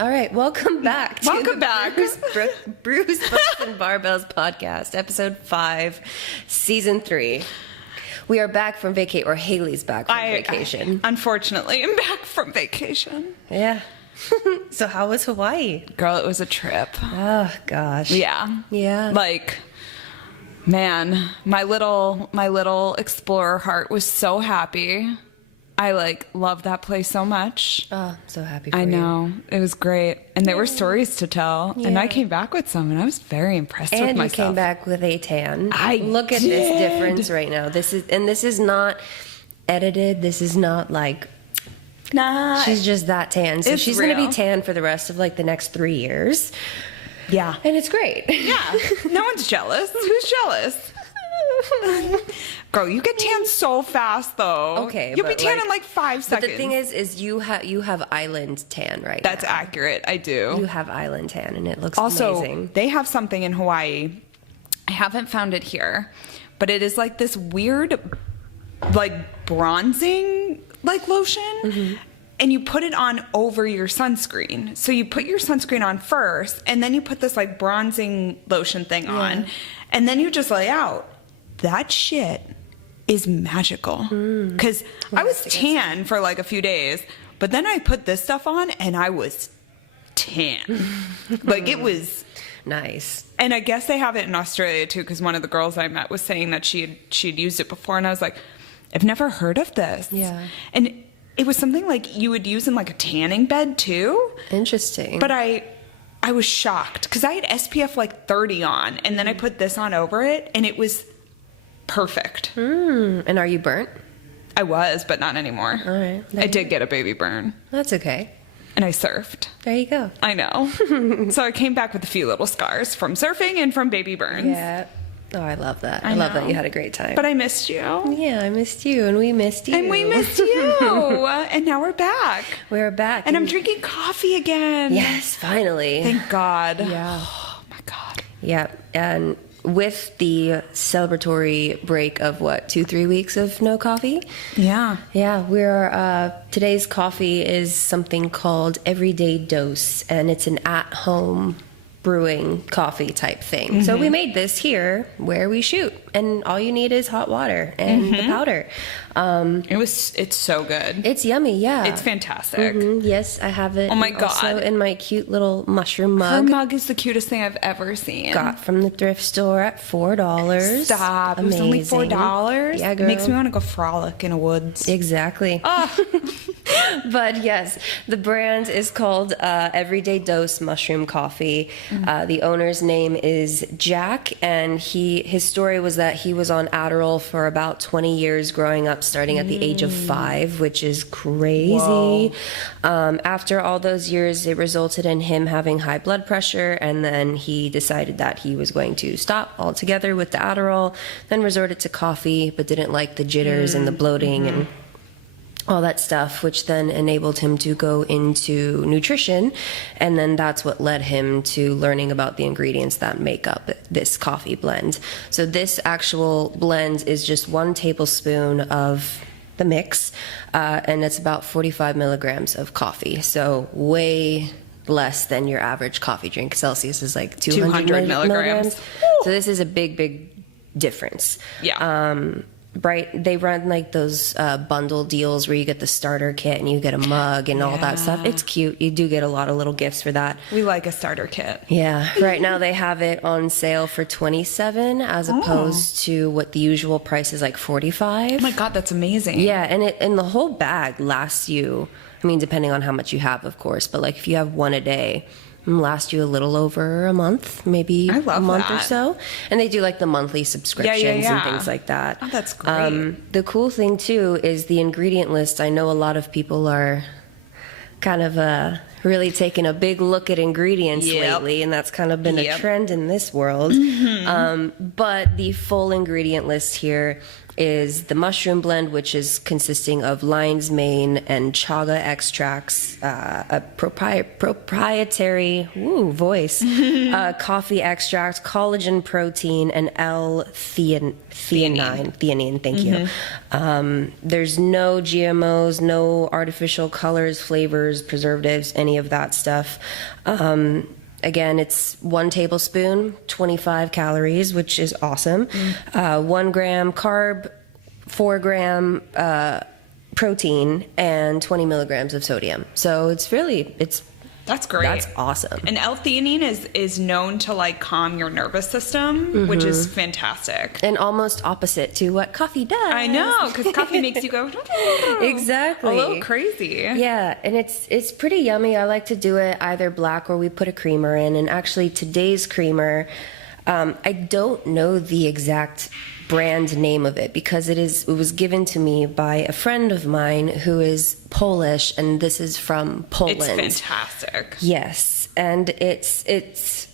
All right, welcome back. Welcome back. Brews, Books, and Barbells podcast, episode 5, season 3. We are back from vacation, or Haley's back from vacation. Unfortunately, I'm back from vacation. Yeah. So how was Hawaii? Girl, it was a trip. Oh, gosh. Yeah. Yeah. Like, man, my little explorer heart was so happy. I love that place so much. Oh, so happy for you. I know. It was great. And there were stories to tell. Yeah. And I came back with some, and I was very impressed with myself. And you came back with a tan. Look at did. this difference right now. This is not edited. This is not nah. She's just that tan. So she's going to be real. tan for the rest of the next 3 years. Yeah. And it's great. Yeah. No one's jealous. Who's jealous? Girl, you get tan so fast, though. Okay, you'll be tan in 5 seconds. But the thing is you have island tan right now. That's accurate. I do. You have island tan, and it looks also, amazing. They have something in Hawaii. I haven't found it here, but it is this weird, bronzing lotion. Mm-hmm. And you put it on over your sunscreen. So you put your sunscreen on first, and then you put this bronzing lotion thing on, and then you just lay out. That shit is magical. Because I was tan for a few days, but then I put this stuff on, and I was tan. It was nice. And I guess they have it in Australia too, because one of the girls I met was saying that she'd used it before, and I was like, I've never heard of this. Yeah. And it was something you would use in a tanning bed too. Interesting. But I was shocked because I had SPF 30 on, and then I put this on over it, and it was perfect. And are you burnt? I was, but not anymore. All right. I did get a baby burn. That's okay. And I surfed. There you go. I know. So I came back with a few little scars from surfing and from baby burns. Yeah. Oh, I love that. I love that you had a great time. But I missed you. Yeah, I missed you, and we missed you. And we missed you. And now we're back. We're back. And I'm drinking coffee again. Yes, finally. Thank God. Yeah. Oh, my God. Yeah, and with the celebratory break of 2-3 weeks of no coffee. Yeah. Yeah, we're today's coffee is something called Everyday Dose, and it's an at-home brewing coffee type thing. Mm-hmm. So we made this here where we shoot, and all you need is hot water and the powder. It's so good. It's yummy, yeah. It's fantastic. Mm-hmm. Yes, I have it. Oh my God. Also in my cute little mushroom mug. Her mug is the cutest thing I've ever seen. Got from the thrift store at $4. Stop. Amazing. It was only $4? Yeah, girl. It makes me want to go frolic in the woods. Exactly. Oh. But yes, the brand is called Everyday Dose Mushroom Coffee. The owner's name is Jack, and his story was that he was on Adderall for about 20 years growing up, starting at the age of 5, which is crazy. After all those years, it resulted in him having high blood pressure, and then he decided that he was going to stop altogether with the Adderall, then resorted to coffee, but didn't like the jitters and the bloating and all that stuff, which then enabled him to go into nutrition. And then that's what led him to learning about the ingredients that make up this coffee blend. So this actual blend is just 1 tablespoon of the mix, and it's about 45 milligrams of coffee. So way less than your average coffee drink. Celsius is 200 milligrams. So this is a big difference. Yeah. They run those bundle deals where you get the starter kit and you get a mug and all that stuff. It's cute. You do get a lot of little gifts for that. We like a starter kit. Yeah. Right now they have it on sale for $27 as opposed to what the usual price is $45. Oh my God, that's amazing. Yeah, and the whole bag lasts you, depending on how much you have, of course, but if you have one a day, last you a little over a month, maybe a month or so. And they do the monthly subscriptions and things like that. Oh, that's great. The cool thing too is the ingredient list. I know a lot of people are kind of really taking a big look at ingredients lately, and that's kind of been a trend in this world. But the full ingredient list here is the mushroom blend, which is consisting of lion's mane and chaga extracts, a proprietary coffee extract, collagen protein, and theanine. Thank you. There's no GMOs, no artificial colors, flavors, preservatives, any of that stuff. Again, it's 1 tablespoon, 25 calories, which is awesome. 1 gram carb, 4 gram protein, and 20 milligrams of sodium. So it's that's great. That's awesome. And L-theanine is known to like calm your nervous system, which is fantastic. And almost opposite to what coffee does. I know, because coffee makes you go exactly a little crazy. Yeah, and it's pretty yummy. I like to do it either black or we put a creamer in. And actually, today's creamer, I don't know the exact brand name of it because it was given to me by a friend of mine who is Polish, and this is from Poland. It's fantastic. Yes, and its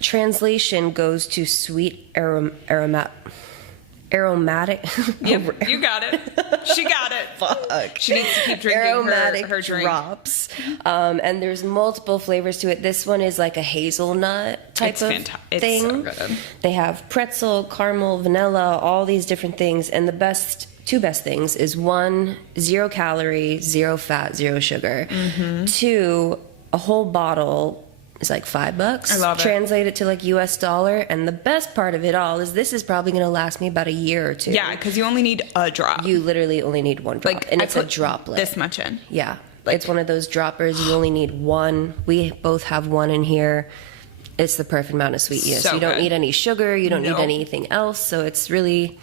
translation goes to sweet aromatic. Yep, you got it. She got it. Fuck. She needs to keep drinking aromatic her drink. drops. And there's multiple flavors to it. This one is like a hazelnut type of thing. It's so good. They have pretzel, caramel, vanilla, all these different things. And the two best things is 1, 0 calorie, 0 fat, 0 sugar. 2, a whole bottle is like $5. I love it. Translate it to like US dollar. And the best part of it all is this is probably going to last me about a year or 2. Yeah, because you only need a drop. You literally only need 1 drop. And it's a droplet. This much in. Yeah. It's one of those droppers. You only need 1. We both have 1 in here. It's the perfect amount of sweet use. So you don't good. need any sugar. You don't need anything else. So it's really...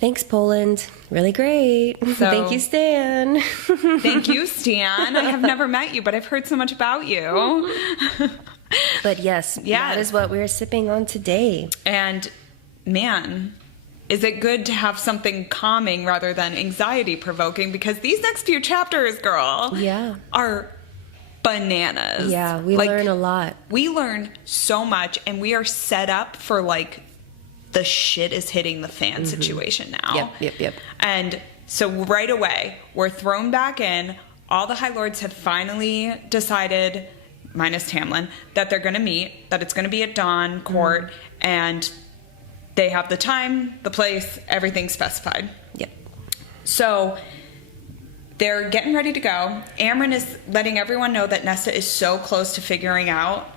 Thanks, Poland. Really great. Thank you, Stan. Thank you, Stan. I have never met you, but I've heard so much about you. But yes, that is what we're sipping on today. And man, is it good to have something calming rather than anxiety provoking? Because these next few chapters, girl, are bananas. Yeah, we learn a lot. We learn so much, and we are set up for like the shit is hitting the fan situation now. Yep. And so right away, we're thrown back in. All the High Lords have finally decided, minus Tamlin, that they're going to meet, that it's going to be at Dawn Court, and they have the time, the place, everything specified. Yep. So they're getting ready to go. Amren is letting everyone know that Nesta is so close to figuring out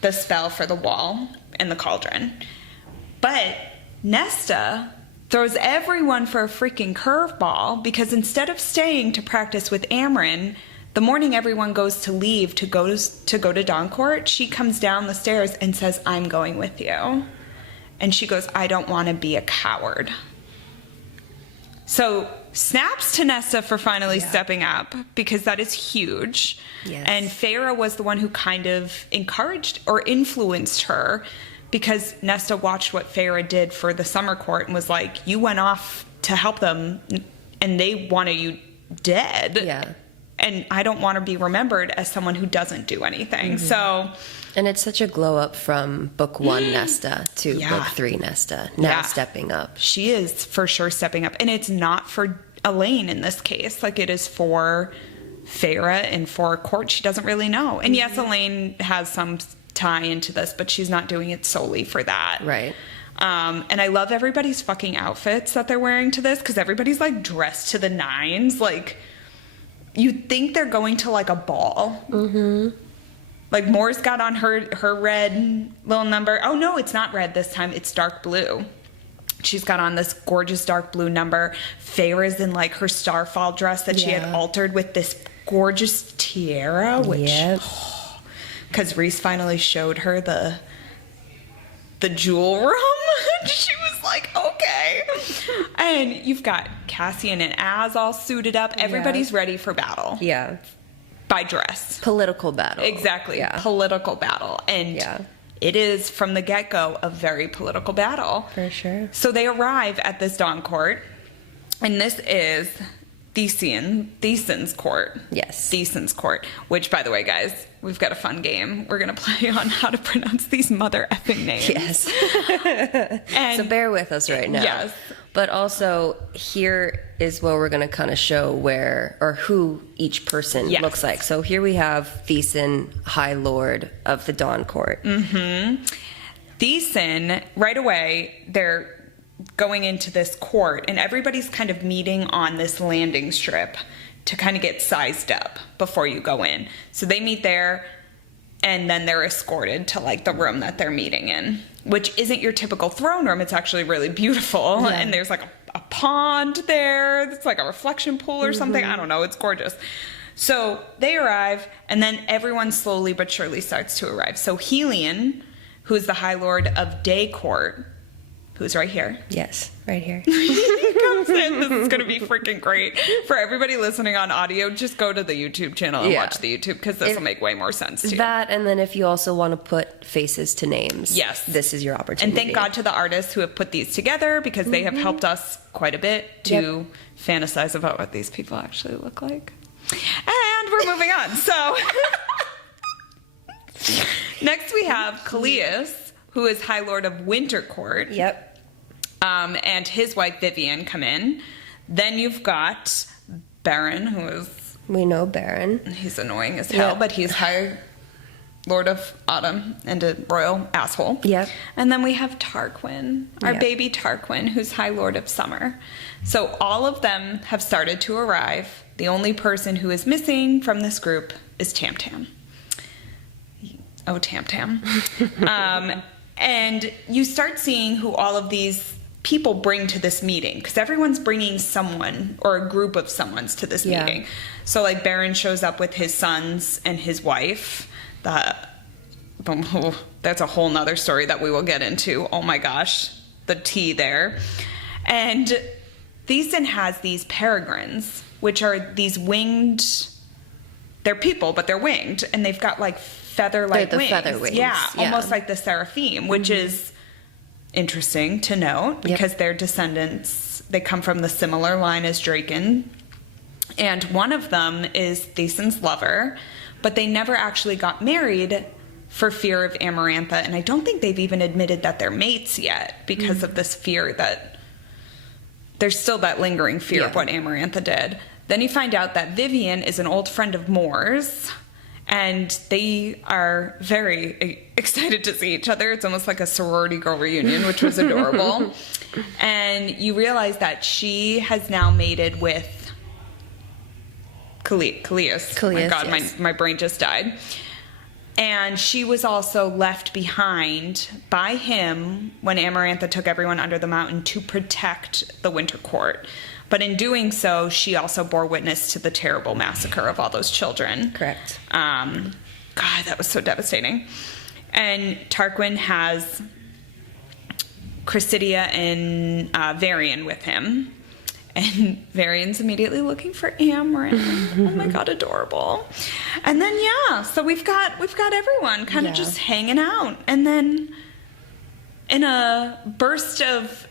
the spell for the wall and the cauldron. But Nesta throws everyone for a freaking curveball because instead of staying to practice with Amren, the morning everyone goes to leave to go to Dawn Court, she comes down the stairs and says, "I'm going with you." And she goes, "I don't want to be a coward." So snaps to Nesta for finally stepping up because that is huge. Yes. And Feyre was the one who kind of encouraged or influenced her because Nesta watched what Feyre did for the summer court and was like, you went off to help them and they wanted you dead. Yeah. And I don't want to be remembered as someone who doesn't do anything. So... And it's such a glow up from book 1 Nesta to book 3 Nesta. Now stepping up. She is for sure stepping up. And it's not for Elaine in this case. Like it is for Feyre and for Court. She doesn't really know. And yes, Elaine has some tie into this, but she's not doing it solely for that. Right. And I love everybody's fucking outfits that they're wearing to this because everybody's like dressed to the nines. Like you'd think they're going to like a ball. Mm-hmm. Like, Moore's got on her red little number. Oh, no, it's not red this time. It's dark blue. She's got on this gorgeous dark blue number. Feyre's in, like, her starfall dress that she had altered with this gorgeous tiara, which... Because Reese finally showed her the jewel room. She was like, okay. And you've got Cassian and Az all suited up. Everybody's ready for battle. Yeah. By dress. Political battle. Exactly. Yeah. Political battle. And it is, from the get-go, a very political battle. For sure. So they arrive at this Dawn Court. And this is Thesan's court. Yes. Thesan's court. Which, by the way, guys, we've got a fun game. We're going to play on how to pronounce these mother effing names. Yes. And so bear with us right now. Yes. But also, here is where we're going to kind of show where or who each person looks like. So here we have Thesan, High Lord of the Dawn Court. Mm-hmm. Thesan, right away, they're going into this court, and everybody's kind of meeting on this landing strip to kind of get sized up before you go in. So they meet there, and then they're escorted to like the room that they're meeting in, which isn't your typical throne room. It's actually really beautiful, and there's like a pond there. It's like a reflection pool or something. I don't know. It's gorgeous. So they arrive, and then everyone slowly but surely starts to arrive. So Helion, who is the High Lord of Day Court, who's right here. Yes, right here. He comes in. This is going to be freaking great. For everybody listening on audio, just go to the YouTube channel and watch the YouTube, because this will make way more sense to you. That, and then if you also want to put faces to names, yes, this is your opportunity. And thank God to the artists who have put these together, because they have helped us quite a bit to fantasize about what these people actually look like. And we're moving on. So next we have Kalias, who is High Lord of Winter Court. Yep. And his wife Vivian come in. Then you've got Beron, who is... We know Beron. He's annoying as hell, but he's High Lord of Autumn and a royal asshole. Yep. And then we have Tarquin, our baby Tarquin, who's High Lord of Summer. So all of them have started to arrive. The only person who is missing from this group is Tam Tam. Oh, Tam Tam. And you start seeing who all of these people bring to this meeting, because everyone's bringing someone or a group of someone's to this meeting. So like Beron shows up with his sons and his wife. That's a whole nother story that we will get into. Oh my gosh, the tea there. And Thesan has these peregrines, which are these winged, they're people, but they're winged, and they've got like feather-like wings. Feather wings. Yeah, almost like the seraphim, which is interesting to note, because their descendants, they come from the similar line as Tarquin, and one of them is Thesan's lover, but they never actually got married for fear of Amarantha, and I don't think they've even admitted that they're mates yet, because of this fear that there's still that lingering fear of what Amarantha did. Then you find out that Vivian is an old friend of Moore's, and they are very excited to see each other. It's almost like a sorority girl reunion, which was adorable. And you realize that she has now mated with Kalias. Oh my God, my brain just died. And she was also left behind by him when Amarantha took everyone under the mountain to protect the Winter Court. But in doing so, she also bore witness to the terrible massacre of all those children. Correct. God, that was so devastating. And Tarquin has Chrysidia and Varian with him. And Varian's immediately looking for Amaranth. Oh my God, adorable. And then so we've got everyone kind of just hanging out. And then in a burst of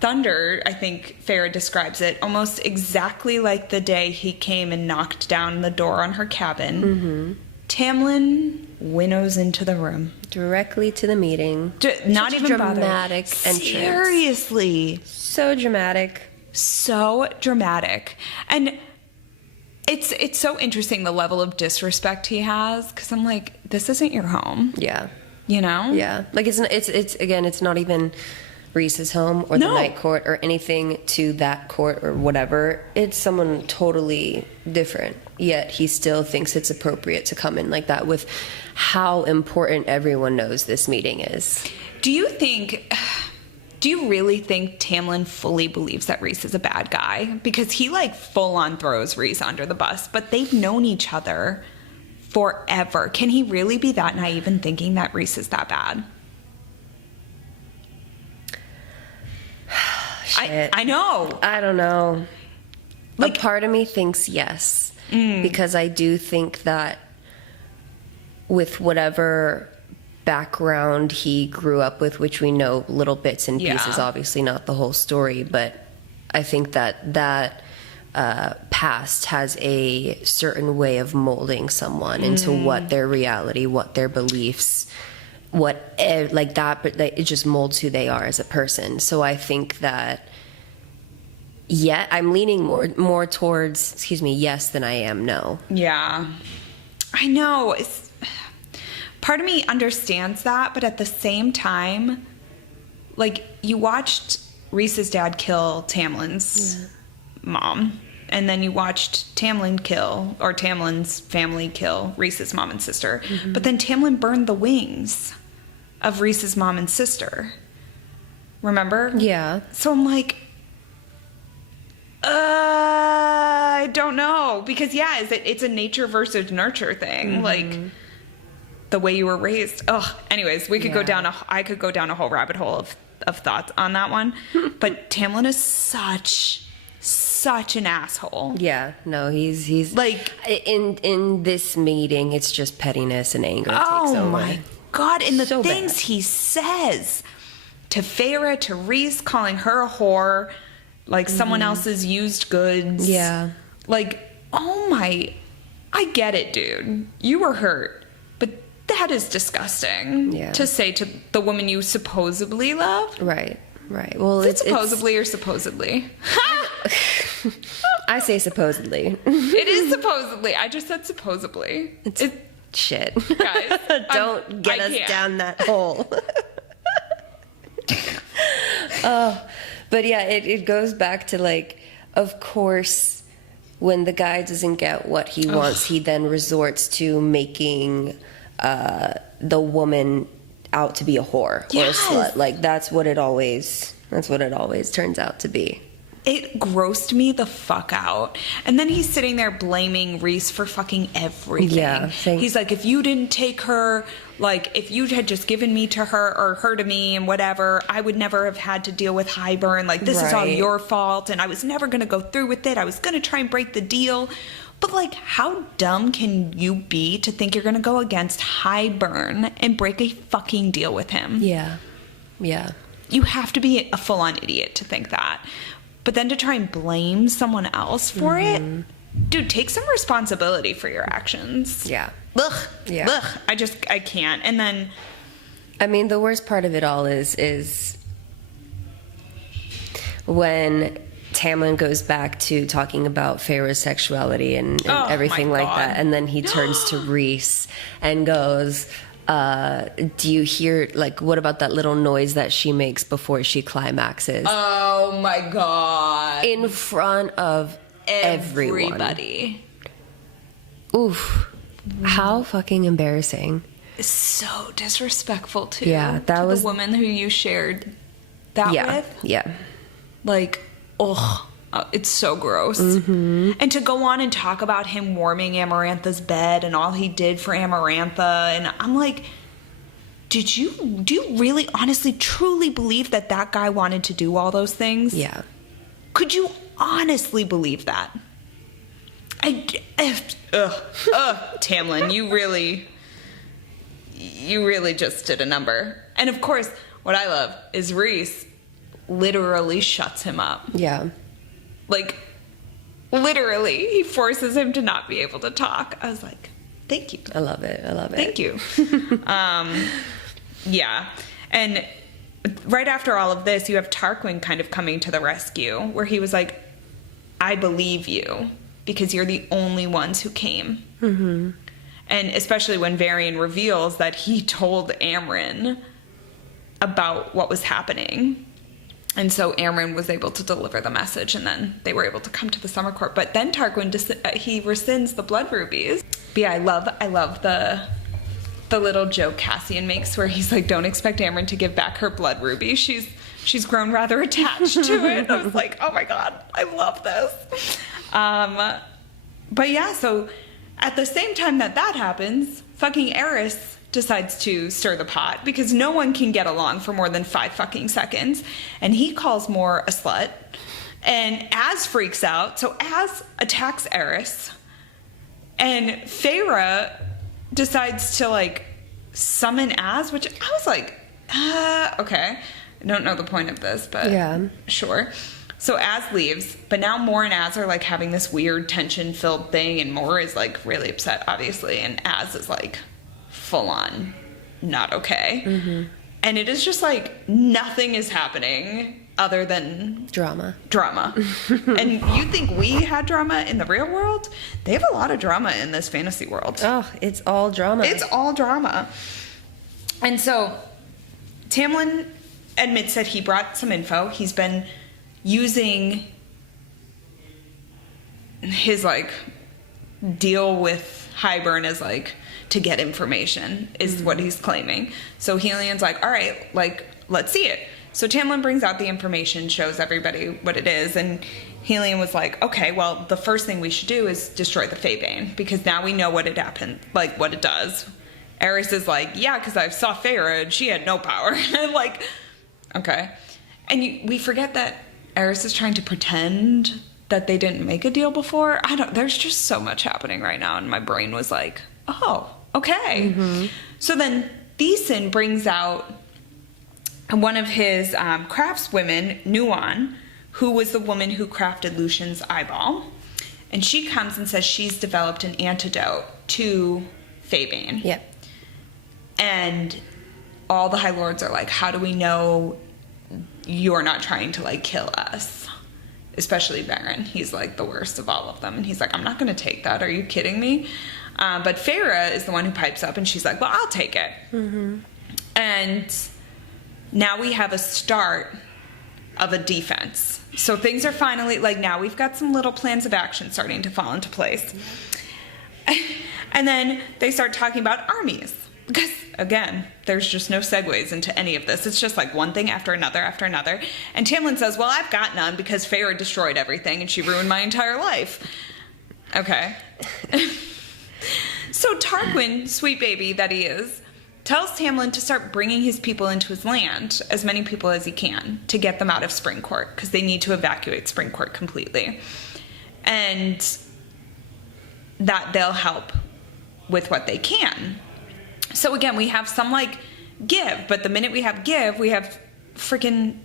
thunder, I think Farah describes it, almost exactly like the day he came and knocked down the door on her cabin. Tamlin winnows into the room. Directly to the meeting. Not even dramatic entrance. Seriously. So dramatic. So dramatic. And it's so interesting, the level of disrespect he has, because I'm like, this isn't your home. Yeah. You know? Yeah. Like it's again, it's not even Rhys's home or the night court or anything to that court or whatever. It's someone totally different, yet he still thinks it's appropriate to come in like that, with how important everyone knows this meeting is. Do you really think Tamlin fully believes that Rhys is a bad guy? Because he like full on throws Rhys under the bus, but they've known each other forever. Can he really be that naive in thinking that Rhys is that bad? I know. I don't know. Like, a part of me thinks yes, because I do think that with whatever background he grew up with, which we know little bits and pieces, obviously not the whole story, but I think that past has a certain way of molding someone into what their reality, what their beliefs, like that, but it just molds who they are as a person. So I think that, yeah, I'm leaning more towards, yes than I am no. Yeah. I know. Part of me understands that, but at the same time, like, you watched Rhys's dad kill Tamlin's mom, and then you watched Tamlin's family kill Rhys's mom and sister. But then Tamlin burned the wings of Rhys's mom and sister. Remember? Yeah. So I'm like, I don't know. Because, it's a nature versus nurture thing. Like, the way you were raised. Anyways, I could go down a whole rabbit hole of thoughts on that one. But Tamlin is such an asshole. Yeah, no, he's like, in this meeting, it's just pettiness and anger takes over. Oh my God, and the So things bad. he says to Feyre, to Rhys, calling her a whore, like someone else's used goods. Yeah. Like, I get it, dude. You were hurt, but that is disgusting to say to the woman you supposedly love. Right. Well, Is it supposedly or supposedly? I say supposedly. It is supposedly. I just said supposedly. Shit. Guys, Don't get I us can't. down that hole. But yeah, it goes back to, like, of course, when the guy doesn't get what he wants, he then resorts to making the woman out to be a whore or a slut. Like, that's what it always turns out to be. It grossed me the fuck out. And then he's sitting there blaming Rhys for fucking everything. Yeah, he's like, if you didn't take her, like, if you had just given me to her or her to me and whatever, I would never have had to deal with Hybern. Like, this is all Right. your fault, and I was never going to go through with it. I was going to try and break the deal. But, like, how dumb can you be to think you're going to go against Hybern and break a fucking deal with him? Yeah. You have to be a full-on idiot to think that. But then to try and blame someone else for it, dude, take some responsibility for your actions. Yeah. Ugh. Yeah. Ugh. I can't. And then, I mean, the worst part of it all is when Tamlin goes back to talking about Feyre's sexuality and everything my like God. that, and then he turns to Rhys and goes, do you hear, like, what about that little noise that she makes before she climaxes? oh my God. In front of everyone. Everybody. Oof. How fucking embarrassing. It's so disrespectful to, that was the woman who you shared that with. Yeah. Like, it's so gross. And to go on and talk about him warming Amarantha's bed and all he did for Amarantha, and I'm like, do you really honestly truly believe that guy wanted to do all those things? Yeah. Could you honestly believe that? Tamlin, you really just did a number. And of course, what I love is Rhys literally shuts him up. Yeah. Like, literally, he forces him to not be able to talk. I was like, thank you. I love it. Thank you. Yeah. And right after all of this, you have Tarquin kind of coming to the rescue, where he was like, I believe you, because you're the only ones who came. Mm-hmm. And especially when Varian reveals that he told Amren about what was happening. And so Amren was able to deliver the message, and then they were able to come to the summer court. But then Tarquin, he rescinds the blood rubies. But yeah, I love the little joke Cassian makes where he's like, don't expect Amren to give back her blood ruby. She's grown rather attached to it. I was like, oh my God, I love this. But yeah, so at the same time that happens, fucking Eris decides to stir the pot because no one can get along for more than 5 fucking seconds. And he calls Moore a slut. And Az freaks out. So Az attacks Eris. And Feyre decides to, like, summon Az, which I was like, okay. I don't know the point of this, but yeah, sure. So Az leaves, but now Mor and Az are like having this weird tension-filled thing, and Mor is like really upset, obviously, and Az is like full on not okay. Mm-hmm. And it is just like nothing is happening other than Drama. And you think we had drama in the real world? They have a lot of drama in this fantasy world. Oh, it's all drama. It's all drama. And so Tamlin admits that he brought some info. He's been using his like deal with Hybern as like to get information is what he's claiming. So Helion's like, all right, like, let's see it. So Tamlin brings out the information, shows everybody what it is, and Helion was like, okay, well, the first thing we should do is destroy the Febane, because now we know what it happened, like what it does. Eris is like, yeah, because I saw Feyre and she had no power. And like, okay. And we forget that Eris is trying to pretend that they didn't make a deal before. There's just so much happening right now, and my brain was like, oh, okay. Mm-hmm. So then Thesan brings out one of his craftswomen, Nuan, who was the woman who crafted Lucian's eyeball. And she comes and says she's developed an antidote to Febane. Yep. And all the High Lords are like, how do we know you're not trying to, like, kill us? Especially Beron. He's, like, the worst of all of them. And he's like, I'm not going to take that. Are you kidding me? But Feyre is the one who pipes up, and she's like, well, I'll take it. Mm-hmm. And now we have a start of a defense. So things are finally, like, now we've got some little plans of action starting to fall into place. And then they start talking about armies. Because, again, there's just no segues into any of this. It's just like one thing after another after another. And Tamlin says, well, I've got none because Feyre destroyed everything and she ruined my entire life. Okay. So Tarquin, sweet baby that he is, tells Tamlin to start bringing his people into his land, as many people as he can, to get them out of Springcourt, because they need to evacuate Springcourt completely. And that they'll help with what they can. So again, we have some, like, give, but the minute we have give, we have freaking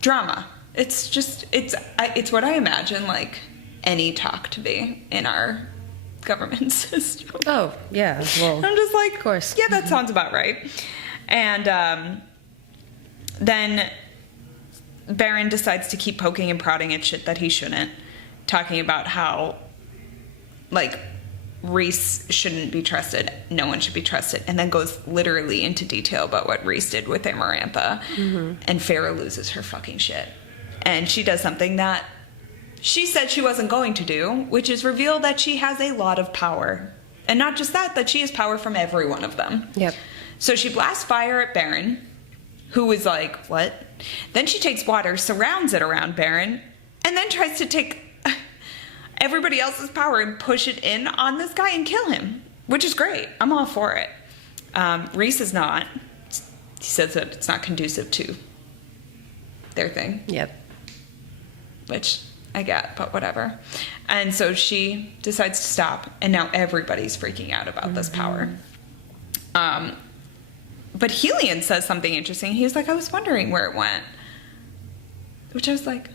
drama. It's just, it's what I imagine, like, any talk to be in our government system. Oh, yeah, well, I'm just like, of course. Yeah, that sounds about right. And then Beron decides to keep poking and prodding at shit that he shouldn't, talking about how, like, Rhys shouldn't be trusted, no one should be trusted, and then goes literally into detail about what Rhys did with Amarantha. Mm-hmm. And Feyre loses her fucking shit. And she does something that she said she wasn't going to do, which is reveal that she has a lot of power. And not just that she has power from every one of them. Yep. So she blasts fire at Beron, who was like, what? Then she takes water, surrounds it around Beron, and then tries to take everybody else's power and push it in on this guy and kill him, which is great. I'm all for it. Rhys is not. He says that it's not conducive to their thing. Yep. Which I get, but whatever. And so she decides to stop, and now everybody's freaking out about this power. But Helion says something interesting. He was like, I was wondering where it went. Which I was like,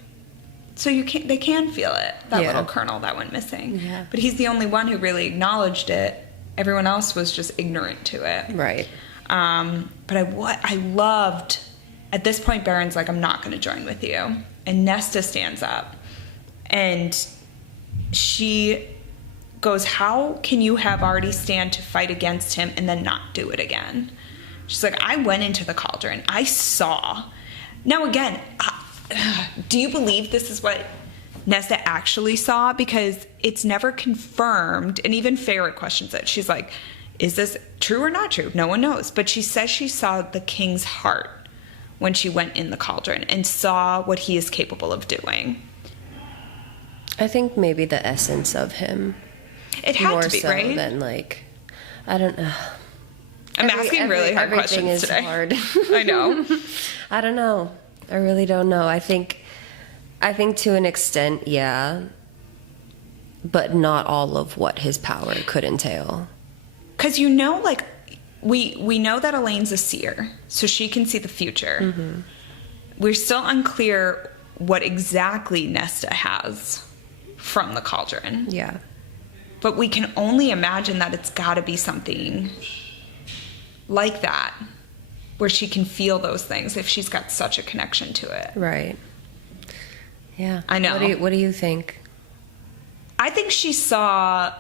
so they can feel it, that little kernel that went missing. Yeah. But he's the only one who really acknowledged it. Everyone else was just ignorant to it. Right. But what I loved, at this point, Beron's like, I'm not going to join with you. And Nesta stands up. And she goes, how can you have already stand to fight against him and then not do it again? She's like, I went into the cauldron. I saw. Now, again, do you believe this is what Nesta actually saw? Because it's never confirmed. And even Feyre questions it. She's like, is this true or not true? No one knows. But she says she saw the king's heart when she went in the cauldron and saw what he is capable of doing. I think maybe the essence of him. It had more to be, so right? Than, like, I don't know. I'm asking really hard questions today. Everything is hard. I know. I don't know. I really don't know. I think to an extent, yeah, but not all of what his power could entail. Because like, we know that Elaine's a seer, so she can see the future. Mm-hmm. We're still unclear what exactly Nesta has from the cauldron. Yeah. But we can only imagine that it's got to be something like that, where she can feel those things if she's got such a connection to it. Right. Yeah. I know. What do you think? I think she saw...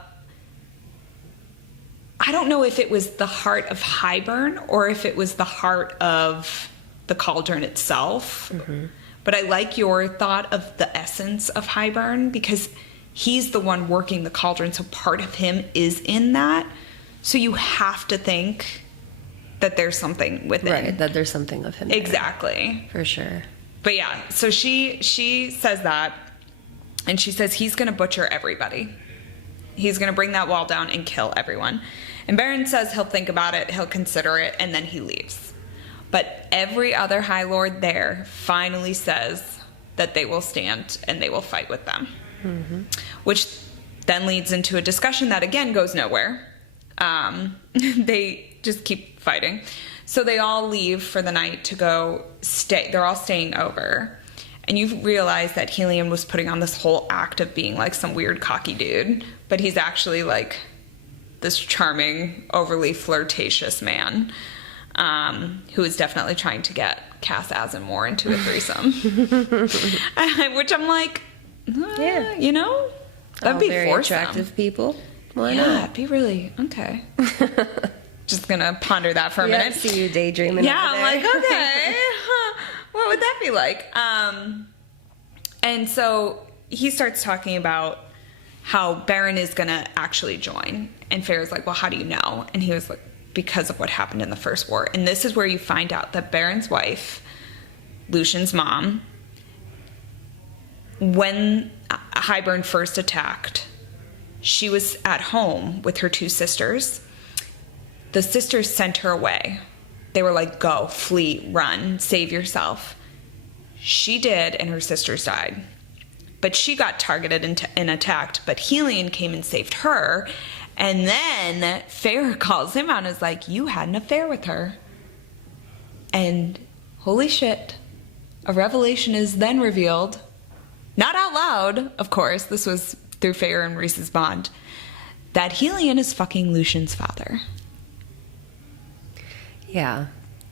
I don't know if it was the heart of Hybern or if it was the heart of the cauldron itself. Mm-hmm. But I like your thought of the essence of Hybern, because he's the one working the cauldron, so part of him is in that. So you have to think that there's something within. Right, that there's something of him there. Exactly. For sure. But yeah, so she says that, and she says he's going to butcher everybody. He's going to bring that wall down and kill everyone. And Beron says he'll think about it, he'll consider it, and then he leaves. But every other High Lord there finally says that they will stand and they will fight with them. Mm-hmm. Which then leads into a discussion that, again, goes nowhere. They just keep fighting. So they all leave for the night to go stay. They're all staying over. And you realize that Helion was putting on this whole act of being like some weird cocky dude. But he's actually like this charming, overly flirtatious man. Who is definitely trying to get Cass Asimore into a threesome. Which I'm like, yeah, you know, that'd be very attractive people. Why not? It'd be really, okay. Just gonna ponder that for a minute. See you daydreaming. Yeah, over I'm there. like, okay, what would that be like? And so he starts talking about how Beron is gonna actually join. And Farrah's like, well, how do you know? And he was like, because of what happened in the First War. And this is where you find out that Beron's wife, Lucian's mom, when Hybern first attacked, she was at home with her two sisters. The sisters sent her away. They were like, go, flee, run, save yourself. She did, and her sisters died. But she got targeted and attacked, but Helion came and saved her. And then Farrah calls him out and is like, you had an affair with her. And holy shit, a revelation is then revealed. Not out loud, of course. This was through Farrah and Rhys's bond. That Helion is fucking Lucian's father. Yeah.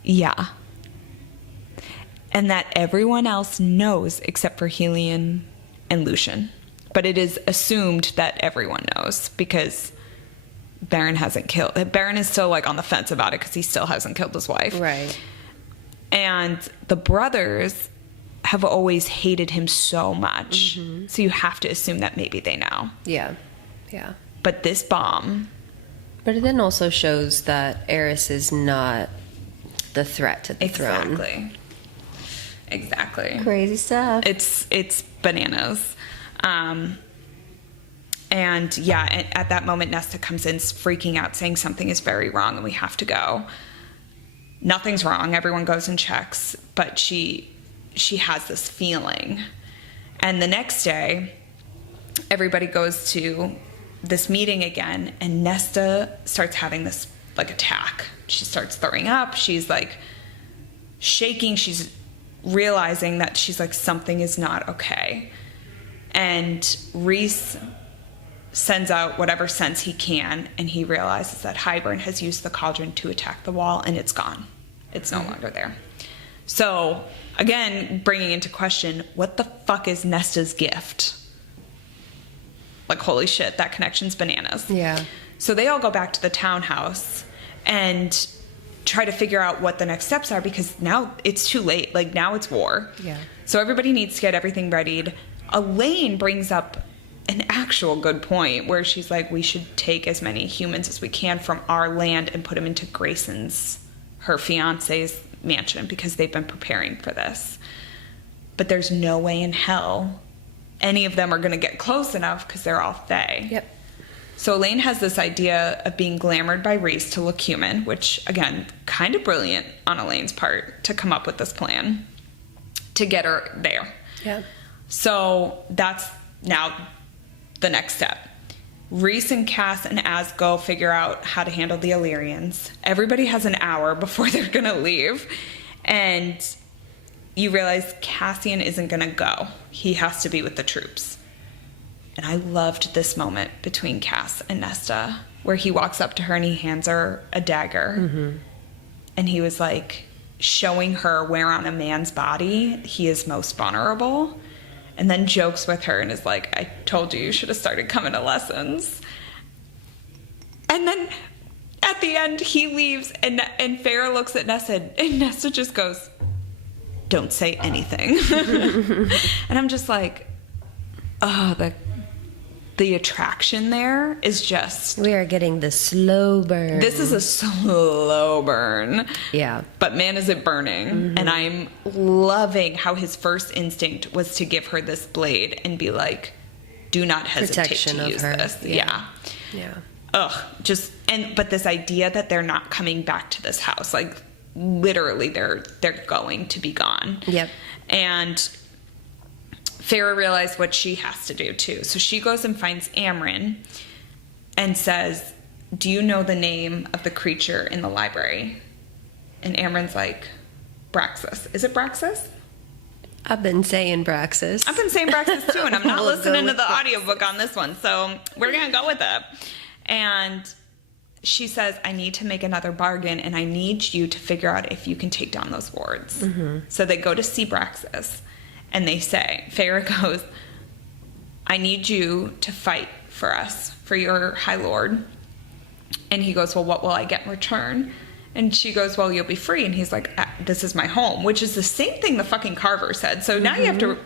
Yeah. And that everyone else knows except for Helion and Lucian. But it is assumed that everyone knows because Beron hasn't killed. Beron is still like on the fence about it because he still hasn't killed his wife. Right. And the brothers have always hated him so much. Mm-hmm. So you have to assume that maybe they know. Yeah. Yeah. But this bomb. But it then also shows that Eris is not the threat to the throne. Exactly. Crazy stuff. It's bananas. And yeah, at that moment, Nesta comes in freaking out, saying something is very wrong and we have to go. Nothing's wrong. Everyone goes and checks, but she has this feeling. And the next day, everybody goes to this meeting again, and Nesta starts having this like attack. She starts throwing up. She's like shaking. She's realizing that she's like, something is not okay. And Rhys sends out whatever sense he can, and he realizes that Hybern has used the cauldron to attack the wall, and it's gone. It's no longer there. So, again, bringing into question, what the fuck is Nesta's gift? Like, holy shit, that connection's bananas. Yeah. So they all go back to the townhouse and try to figure out what the next steps are, because now it's too late. Like, now it's war. Yeah. So everybody needs to get everything readied. Elaine brings up an actual good point where she's like, we should take as many humans as we can from our land and put them into Grayson's, her fiance's mansion, because they've been preparing for this. But there's no way in hell any of them are going to get close enough because they're all Fae. Yep. So Elaine has this idea of being glamored by Rhys to look human, which, again, kind of brilliant on Elaine's part to come up with this plan to get her there. Yeah. So that's now the next step. Rhys and Cass and Az go figure out how to handle the Illyrians. Everybody has an hour before they're going to leave. And you realize Cassian isn't going to go. He has to be with the troops. And I loved this moment between Cass and Nesta, where he walks up to her and he hands her a dagger. Mm-hmm. And he was like showing her where on a man's body he is most vulnerable. And then jokes with her and is like, I told you should have started coming to lessons. And then at the end, he leaves, and Feyre looks at Nesta, and Nesta just goes, don't say anything. And I'm just like, oh, the attraction there is just... We are getting the slow burn. This is a slow burn. Yeah. But man, is it burning. Mm-hmm. And I'm loving how his first instinct was to give her this blade and be like, do not hesitate Protection to use her. this. Yeah. Ugh. But this idea that they're not coming back to this house, like literally they're going to be gone. Yep. And Feyre realized what she has to do too. So she goes and finds Amryn and says, do you know the name of the creature in the library? And Amryn's like, Braxis. Is it Braxis? I've been saying Braxis. I've been saying Braxis too, and I'm not We'll listening go to the with audiobook on this one, so we're going to go with it. And she says, I need to make another bargain, and I need you to figure out if you can take down those wards. Mm-hmm. So they go to see Braxis, and they say, Feyre goes, I need you to fight for us, for your High Lord. And he goes, well, what will I get in return? And she goes, well, you'll be free. And he's like, this is my home, which is the same thing the fucking Carver said. So now you have to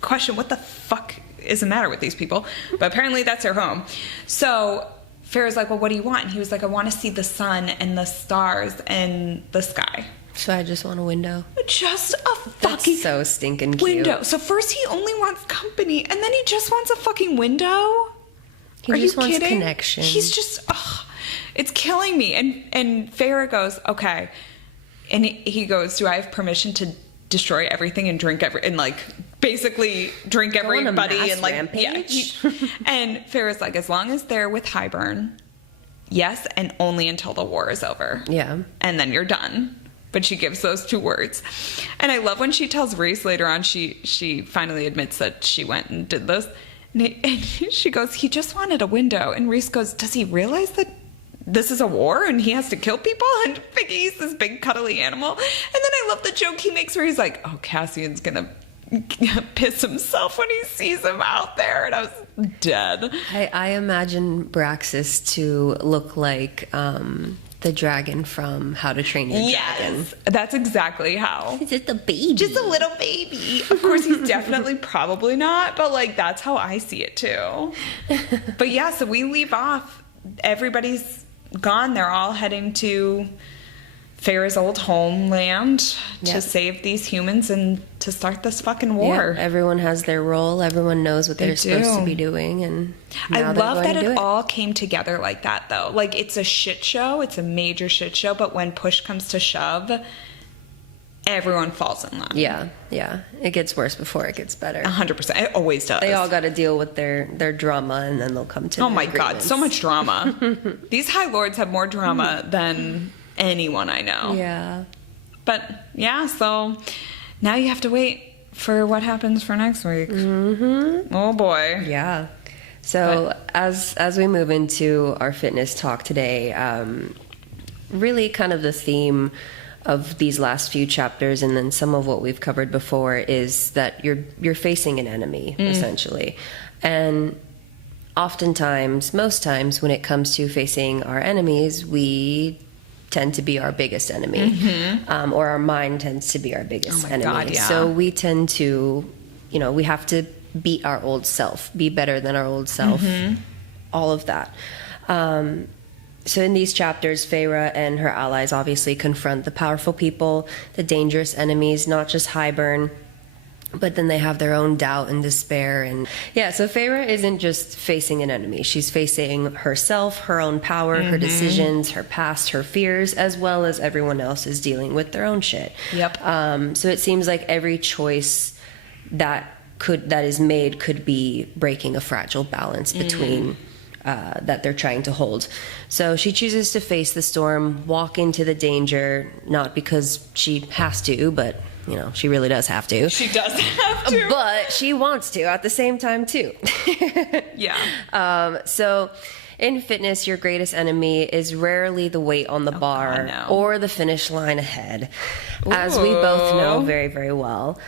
question what the fuck is the matter with these people. But apparently that's their home. So Feyre's like, well, what do you want? And he was like, I want to see the sun and the stars and the sky. So I just want a window. Just a fucking That's so stinking cute. window. So first he only wants company, and then he just wants a fucking window. He just wants connection. He's just, it's killing me. And Feyre goes, okay. And he goes, do I have permission to destroy everything and drink basically drink everybody and like rampage? Yeah. And Feyre's like, as long as they're with Hybern, yes, and only until the war is over. Yeah. And then you're done. But she gives those 2 words. And I love when she tells Rhys later on, she finally admits that she went and did this. And she goes, he just wanted a window. And Rhys goes, does he realize that this is a war and he has to kill people? And Piggy's this big cuddly animal. And then I love the joke he makes where he's like, oh, Cassian's going to piss himself when he sees him out there. And I was dead. I imagine Braxis to look like the dragon from How to Train Your Dragon. Yes, that's exactly how. He's just a baby. Just a little baby. Of course, he's definitely probably not, but like that's how I see it too. But yeah, so we leave off. Everybody's gone. They're all heading to Feyre's old homeland to save these humans and to start this fucking war. Yeah, everyone has their role. Everyone knows what they're supposed to be doing, and I love that it all came together like that, though. Like, it's a shit show. It's a major shit show, but when push comes to shove, everyone falls in line. Yeah. It gets worse before it gets better. 100%. It always does. They all got to deal with their drama, and then they'll come to Oh my God, so much drama. These High Lords have more drama than anyone I know. Yeah. But, yeah, so now you have to wait for what happens for next week. Mm-hmm. Oh, boy. Yeah. So as we move into our fitness talk today, really kind of the theme of these last few chapters, and then some of what we've covered before, is that you're facing an enemy, essentially. And oftentimes, most times, when it comes to facing our enemies, we tend to be our biggest enemy, or our mind tends to be our biggest enemy. God, yeah. So we tend to, we have to beat our old self, be better than our old self, all of that. So in these chapters, Feyre and her allies obviously confront the powerful people, the dangerous enemies, not just Hybern, but then they have their own doubt and despair. And so Feyre isn't just facing an enemy. She's facing herself, her own power, her decisions, her past, her fears, as well as everyone else is dealing with their own shit. Yep. So it seems like every choice that is made could be breaking a fragile balance between that they're trying to hold. So she chooses to face the storm, walk into the danger, not because she has to, but you know, she really does have to. She does have to. But she wants to at the same time, too. Yeah. So in fitness, your greatest enemy is rarely the weight on the bar or the finish line ahead, as we both know very, very well.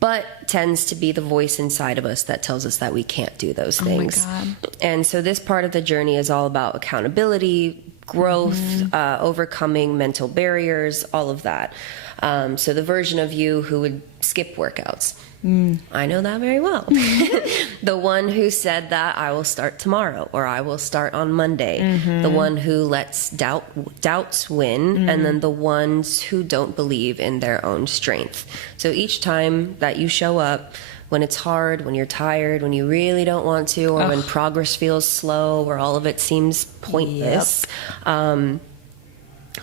But tends to be the voice inside of us that tells us that we can't do those things. Oh my God. And so this part of the journey is all about accountability, growth, overcoming mental barriers, all of that. So the version of you who would skip workouts. I know that very well. The one who said that I will start tomorrow or I will start on Monday. The one who lets doubts win, and then the ones who don't believe in their own strength. So each time that you show up, when it's hard, when you're tired, when you really don't want to, or when progress feels slow, or all of it seems pointless,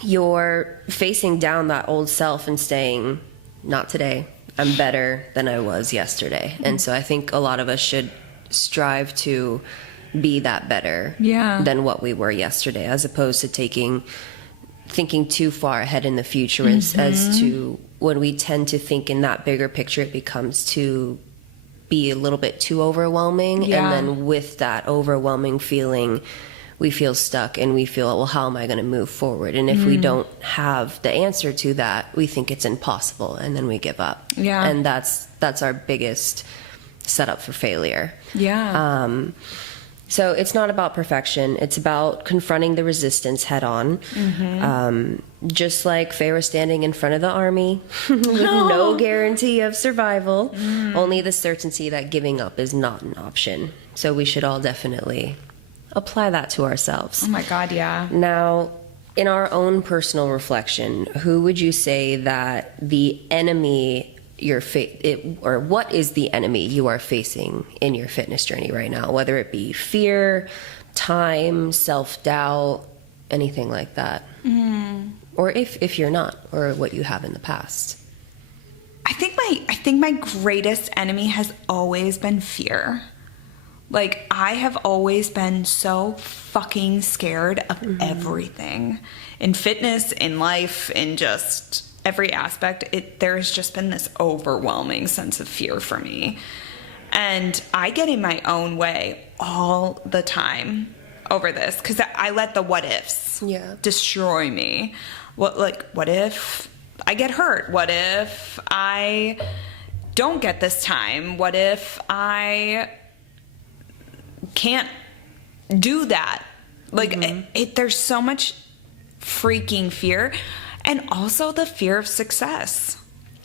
you're facing down that old self and saying, not today. I'm better than I was yesterday. And so I think a lot of us should strive to be that better than what we were yesterday, as opposed to thinking too far ahead in the future as to when we tend to think in that bigger picture, it becomes to be a little bit too overwhelming. And then with that overwhelming feeling, we feel stuck and we feel, well, how am I going to move forward? And if we don't have the answer to that, we think it's impossible, and then we give up. Yeah. And that's our biggest setup for failure. Yeah. So it's not about perfection. It's about confronting the resistance head on. Just like Pharaoh standing in front of the army with no guarantee of survival, only the certainty that giving up is not an option. So we should all definitely apply that to ourselves. Oh my God, yeah. Now, in our own personal reflection, who would you say that the enemy or what is the enemy you are facing in your fitness journey right now? Whether it be fear, time, self-doubt, anything like that. Or if you're not, or what you have in the past. I think my greatest enemy has always been fear. Like, I have always been so fucking scared of everything. In fitness, in life, in just every aspect, there's just been this overwhelming sense of fear for me. And I get in my own way all the time over this, because I let the what ifs destroy me. What if I get hurt? What if I don't get this time? What if I can't do that? Like, there's so much freaking fear, and also the fear of success,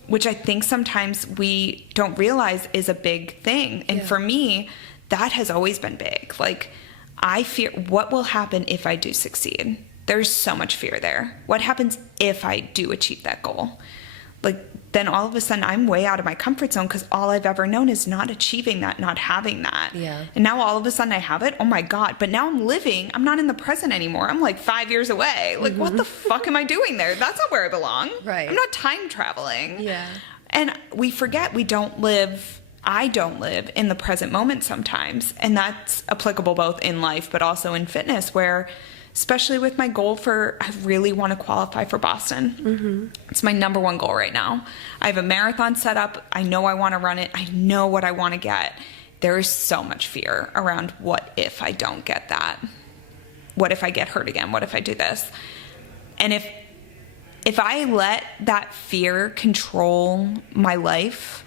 which I think sometimes we don't realize is a big thing. And for me, that has always been big. Like, I fear what will happen if I do succeed. There's so much fear there. What happens if I do achieve that goal? Like, then all of a sudden I'm way out of my comfort zone, because all I've ever known is not achieving that, not having that. Yeah. And now all of a sudden I have it. Oh my God. But now I'm not in the present anymore. I'm like 5 years away. Like, what the fuck am I doing there? That's not where I belong. Right. I'm not time traveling. Yeah. And we forget I don't live in the present moment sometimes. And that's applicable both in life, but also in fitness, where, especially with my goal I really want to qualify for Boston. It's my number one goal right now. I have a marathon set up. I know I want to run it. I know what I want to get. There is so much fear around what if I don't get that? What if I get hurt again? What if I do this? And if I let that fear control my life,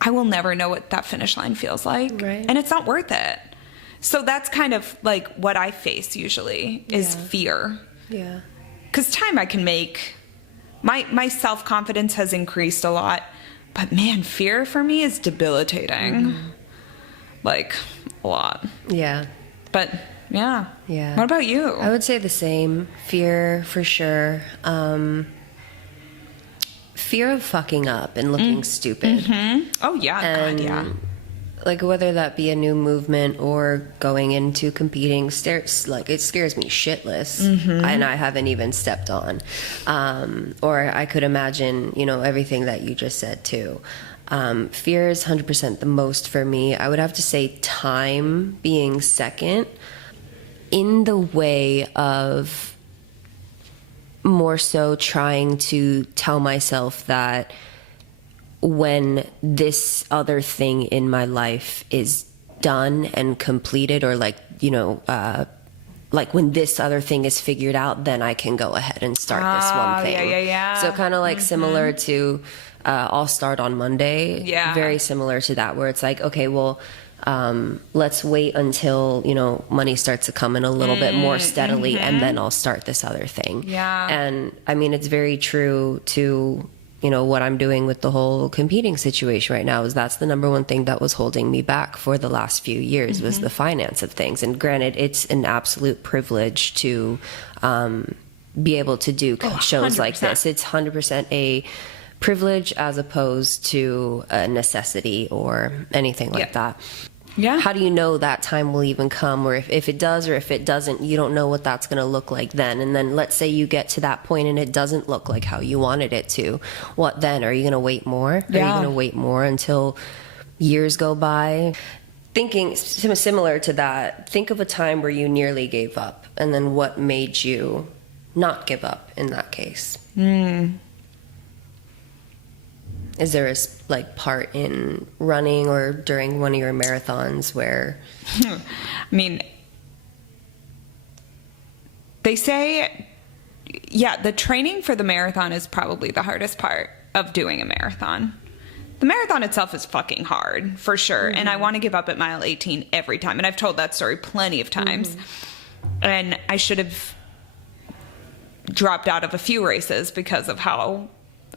I will never know what that finish line feels like. Right. And it's not worth it. So that's kind of like what I face usually is fear. Yeah. Because time I can make. My self-confidence has increased a lot. But man, fear for me is debilitating. Like, a lot. Yeah. But yeah. Yeah. What about you? I would say the same. Fear for sure. Fear of fucking up and looking stupid. Oh yeah, God, yeah. Like, whether that be a new movement or going into competing, it scares me shitless, and I haven't even stepped on. Or I could imagine, everything that you just said too. Fear is 100% the most for me. I would have to say time being second, in the way of more so trying to tell myself that when this other thing in my life is done and completed, or like, you know, like when this other thing is figured out, then I can go ahead and start this one thing. So kind of like similar to I'll start on Monday. Very similar to that, where it's like, okay, well, let's wait until, you know, money starts to come in a little bit more steadily, and then I'll start this other thing. And I mean, it's very true to, you know, what I'm doing with the whole competing situation right now. Is that's the number one thing that was holding me back for the last few years, was the finance of things. And granted, it's an absolute privilege to be able to do shows like this. It's 100% a privilege as opposed to a necessity or anything like that. How do you know that time will even come, or if it does, or if it doesn't, you don't know what that's going to look like then. And then let's say you get to that point and it doesn't look like how you wanted it to. What then? Are you going to wait more? Are you going to wait more until years go by? Thinking similar to that, think of a time where you nearly gave up, and then what made you not give up in that case? Is there a like part in running or during one of your marathons where? I mean, they say, the training for the marathon is probably the hardest part of doing a marathon. The marathon itself is fucking hard, for sure. And I want to give up at mile 18 every time. And I've told that story plenty of times. And I should have dropped out of a few races because of how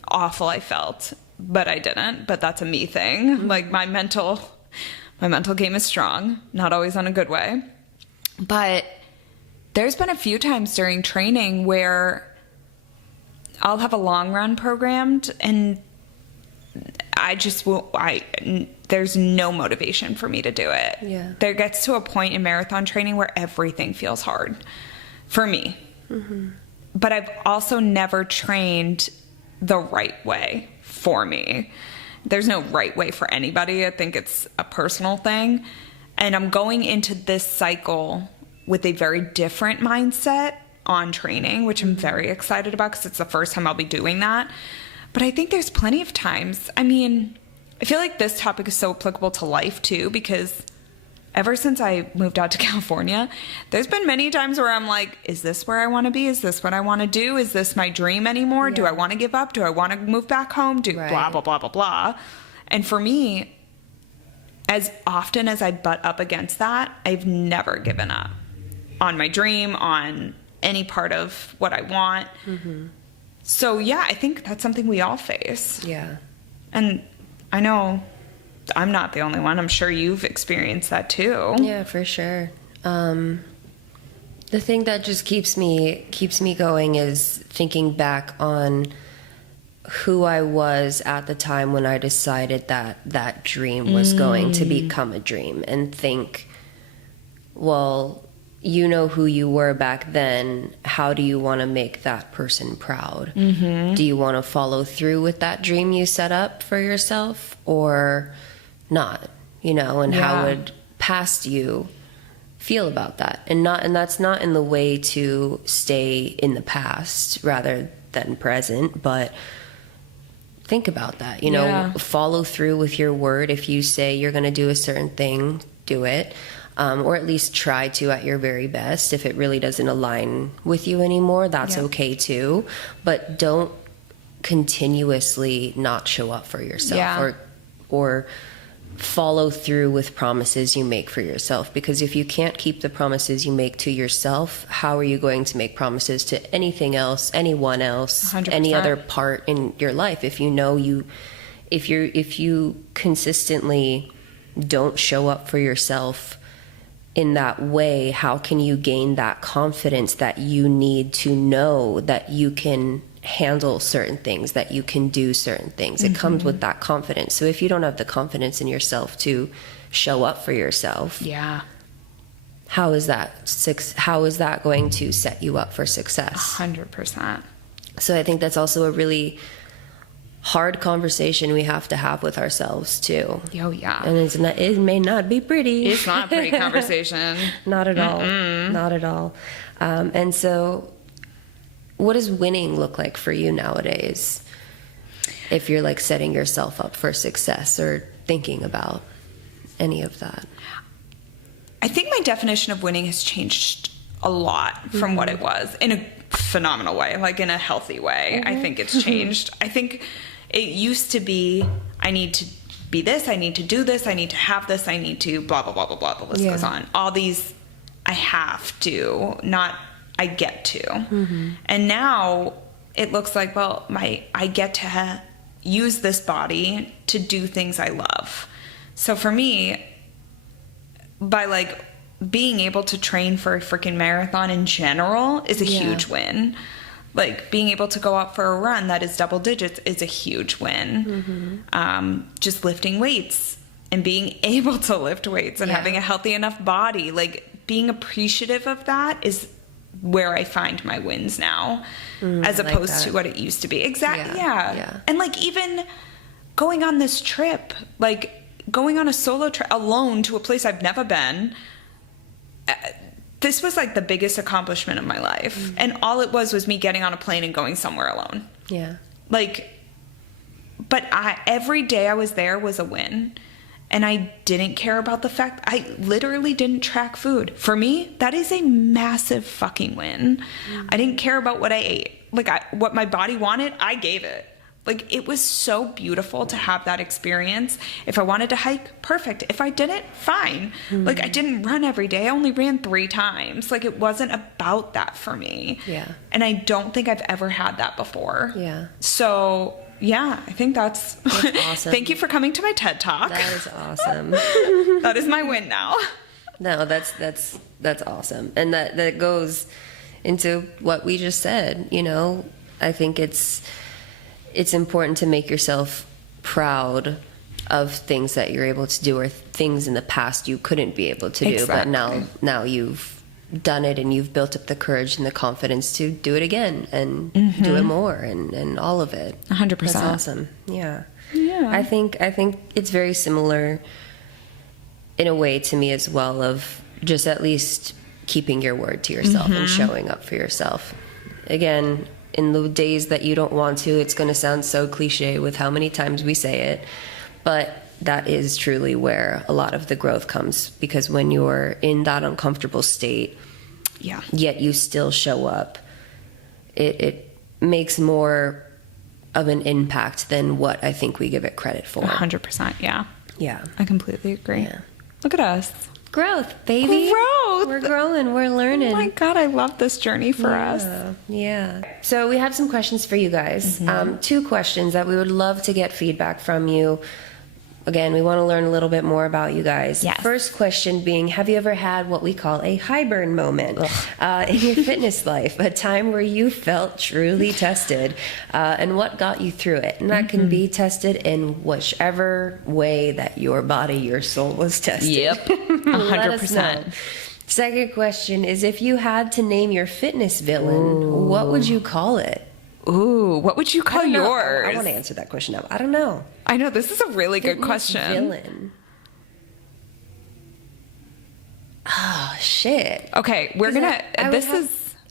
awful I felt. But I didn't. But that's a me thing. Like my mental game is strong, not always in a good way. But there's been a few times during training where I'll have a long run programmed, and there's no motivation for me to do it. There gets to a point in marathon training where everything feels hard for me. But I've also never trained the right way for me. There's no right way for anybody. I think it's a personal thing. And I'm going into this cycle with a very different mindset on training, which I'm very excited about because it's the first time I'll be doing that. But I think there's plenty of times. I mean, I feel like this topic is so applicable to life too, because ever since I moved out to California, there's been many times where I'm like, is this where I want to be? Is this what I want to do? Is this my dream anymore? Do I want to give up? Do I want to move back home? Blah, blah, blah, blah, blah. And for me, as often as I butt up against that, I've never given up on my dream, on any part of what I want. So yeah, I think that's something we all face. And I know I'm not the only one. I'm sure you've experienced that too. Yeah, for sure. The thing that just keeps me going is thinking back on who I was at the time when I decided that dream was going to become a dream, and think, well, you know who you were back then. How do you want to make that person proud? Do you want to follow through with that dream you set up for yourself, or not, you know? And how would past you feel about that? And that's not in the way to stay in the past rather than present, but think about that, you know. Follow through with your word. If you say you're going to do a certain thing, do it. Or at least try to at your very best. If it really doesn't align with you anymore, that's okay too. But don't continuously not show up for yourself, or follow through with promises you make for yourself. Because if you can't keep the promises you make to yourself, how are you going to make promises to anything else, anyone else, 100%. Any other part in your life? If you know if you consistently don't show up for yourself in that way, how can you gain that confidence that you need to know that you can handle certain things, that you can do certain things? It comes with that confidence. So if you don't have the confidence in yourself to show up for yourself, how is that going to set you up for success? 100%. So I think that's also a really hard conversation we have to have with ourselves too. And it may not be pretty. It's not a pretty conversation. Not at all. Not at all. And so what does winning look like for you nowadays? If you're like setting yourself up for success or thinking about any of that. I think my definition of winning has changed a lot from what it was, in a phenomenal way, like in a healthy way. I think it's changed. I think it used to be, I need to be this, I need to do this, I need to have this, I need to blah, blah, blah, blah, blah. The list goes on. All these, I have to, not I get to. And now it looks like, well, I get to use this body to do things I love. So for me, by like being able to train for a freaking marathon in general is a huge win. Like being able to go out for a run that is double digits is a huge win. Just lifting weights and being able to lift weights and having a healthy enough body, like being appreciative of that is where I find my wins now, as opposed to what it used to be. Exactly. Yeah. And like even going on this trip, like going on a solo trip alone to a place I've never been, this was like the biggest accomplishment of my life. And all it was me getting on a plane and going somewhere alone. Yeah. Like, but every day I was there was a win. And I didn't care about the fact I literally didn't track food. For me, that is a massive fucking win. I didn't care about what I ate. Like what my body wanted, I gave it. Like it was so beautiful to have that experience. If I wanted to hike, perfect. If I didn't, fine. Like I didn't run every day. I only ran 3 times. Like it wasn't about that for me. Yeah. And I don't think I've ever had that before. Yeah. So yeah, I think that's awesome. Thank you for coming to my TED Talk. That is awesome. That is my win now. No, that's awesome. And that goes into what we just said, you know. I think it's important to make yourself proud of things that you're able to do or things in the past you couldn't be able to do, but now you've done it and you've built up the courage and the confidence to do it again and do it more and all of it. 100%. That's awesome. Yeah. I think it's very similar in a way to me as well, of just at least keeping your word to yourself and showing up for yourself. Again, in the days that you don't want to, it's going to sound so cliche with how many times we say it, but that is truly where a lot of the growth comes, because when you're in that uncomfortable state, yet you still show up, it makes more of an impact than what I think we give it credit for. 100%, yeah. I completely agree. Yeah. Look at us. Growth, baby. Growth. We're growing. We're learning. Oh my God, I love this journey for us. Yeah. So we have some questions for you guys. 2 questions that we would love to get feedback from you. Again, we want to learn a little bit more about you guys. Yes. First question being, have you ever had what we call a hibern moment in your fitness life? A time where you felt truly tested, and what got you through it? And that can be tested in whichever way that your body, your soul was tested. Yep, 100%. Second question is, if you had to name your fitness villain, what would you call it? Ooh, what would you call yours? I want to answer that question now. I don't know. I know, this is a really good question. Villain. Oh, shit. Okay, we're gonna.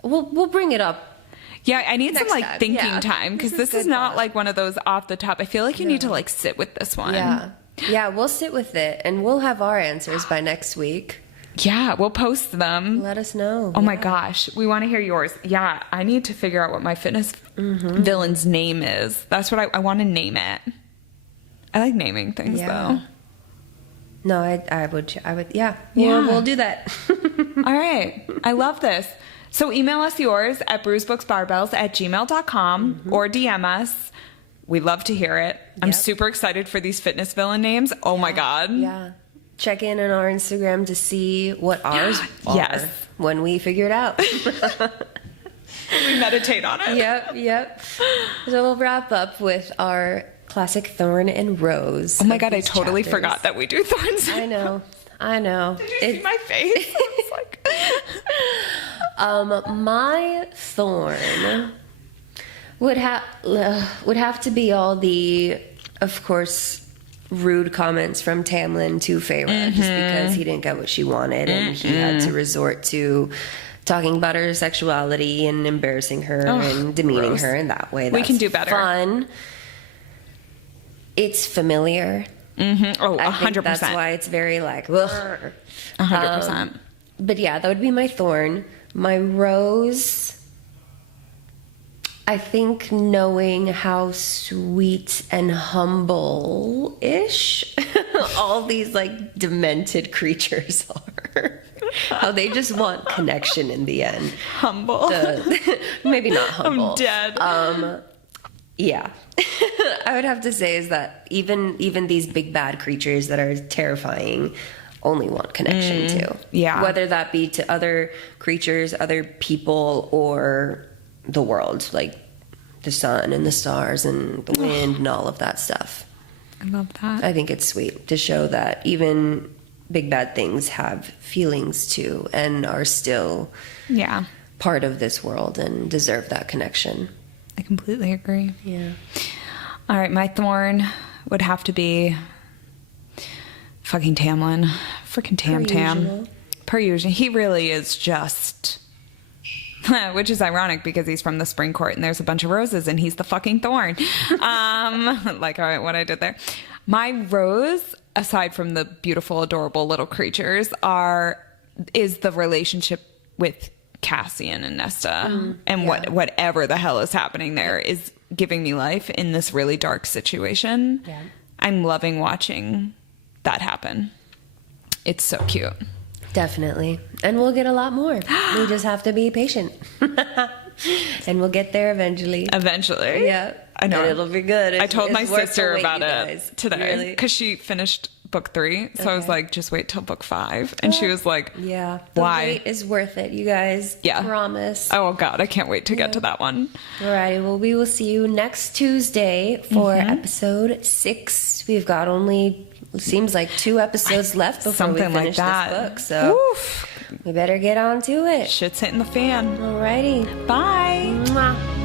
We'll bring it up. Yeah, I need some like thinking time, because this is not like one of those off the top. I feel like you need to like sit with this one. Yeah, we'll sit with it, and we'll have our answers by next week. Yeah, we'll post them. Let us know. Oh my gosh, we want to hear yours. Yeah, I need to figure out what my fitness villain's name is. That's what I want to name it. I like naming things though. No, I would. Yeah. We'll do that. All right. I love this. So email us yours at brewsbooksbarbells@gmail.com or DM us. We love to hear it. I'm super excited for these fitness villain names. Oh my God. Yeah. Check in on our Instagram to see what ours are when we figure it out. We meditate on it. Yep. So we'll wrap up with our classic Thorn and Rose. Oh my God, I totally forgot that we do thorns. I know. Did you see my face? It's like... my thorn would have to be all the, of course, rude comments from Tamlin to Feyre, just because he didn't get what she wanted and he had to resort to talking about her sexuality and embarrassing her and demeaning gross. her in that way. We can do better. Fun. It's familiar. Mm-hmm. Oh, 100%. That's why it's very like, ugh. 100%. But yeah, that would be my thorn. My rose, I think knowing how sweet and humble-ish all these like demented creatures are. How they just want connection in the end. Humble. Maybe not humble. I'm dead. Yeah. I would have to say is that even these big bad creatures that are terrifying only want connection too. Yeah. Whether that be to other creatures, other people, or the world, like the sun and the stars and the wind and all of that stuff. I love that. I think it's sweet to show that even big bad things have feelings too and are still part of this world and deserve that connection. I completely agree. Yeah. All right, my thorn would have to be fucking Tamlin. Freaking Tam. Per usual. He really is just... Which is ironic because he's from the spring court and there's a bunch of roses and he's the fucking thorn. Like what I did there. My rose, aside from the beautiful, adorable little creatures, is the relationship with Cassian and Nesta. Whatever the hell is happening there is giving me life in this really dark situation. Yeah. I'm loving watching that happen. It's so cute. Definitely. And we'll get a lot more. We just have to be patient. And we'll get there eventually. Eventually. Yeah. I know. And it'll be good. I told my sister about it today because she finished book 3. So I was like, just wait till book 5. And she was like, yeah, why? The wait is worth it, you guys. Yeah. Promise. Oh, God. I can't wait to get to that one. All right. Well, we will see you next Tuesday for episode 6. We've got only... seems like 2 episodes left before we finish this book, so we better get on to it. Shit's hitting the fan. Alrighty. Bye. Mwah.